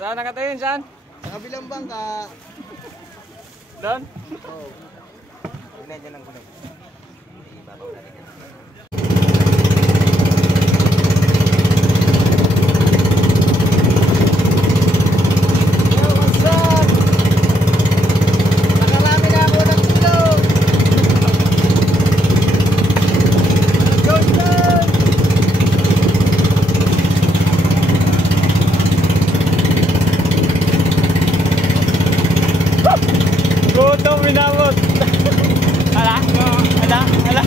Saan nakatingin? Saan? Sa kabilang bangka. Doon? Oo. Medyo ng kulay. Ibabaw natin yan. Gutom, minamot. Ala? Ala? Ala?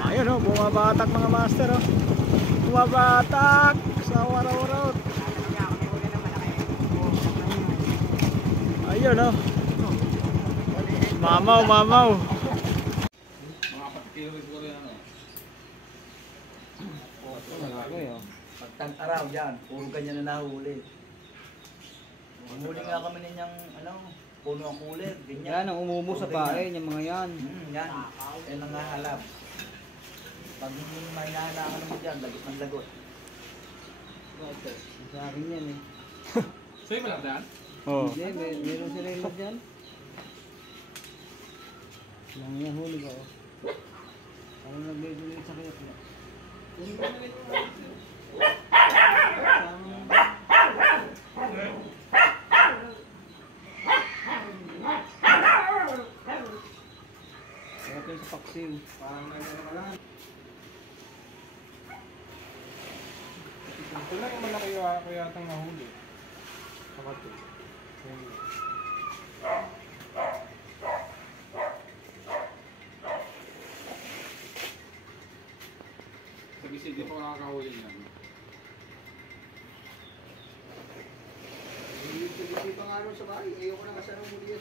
Ayun oh, bumabatak mga master oh. Bumabatak sa waraw-waraw. Ayun oh. Mamaw, mamaw. Pagtang-araw dyan, puro ganyan na nahuli. Umuli nga kami ninyang, puno ang kulit, ganyan. Yan ang umumo sa pain, yung mga yan. Yan, yan ang nahalap. Pag may nahalangan naman dyan, lagot ng lagot. Sa akin yan eh. Sa'yo mo lang dyan? Oo. Hindi, meron sila yung dyan. Lang yan, huli ba oh. Ako nagbibilig sa kaya pala. Sarap yun sa paksiw. Parang nagano ka lang. Ito lang yung malaki kaya itong nahuli. Kapatid. Sabi di pa nakakahuli niyan. Hindi pa nga sa bahay. Ayoko na kasarang muli yan.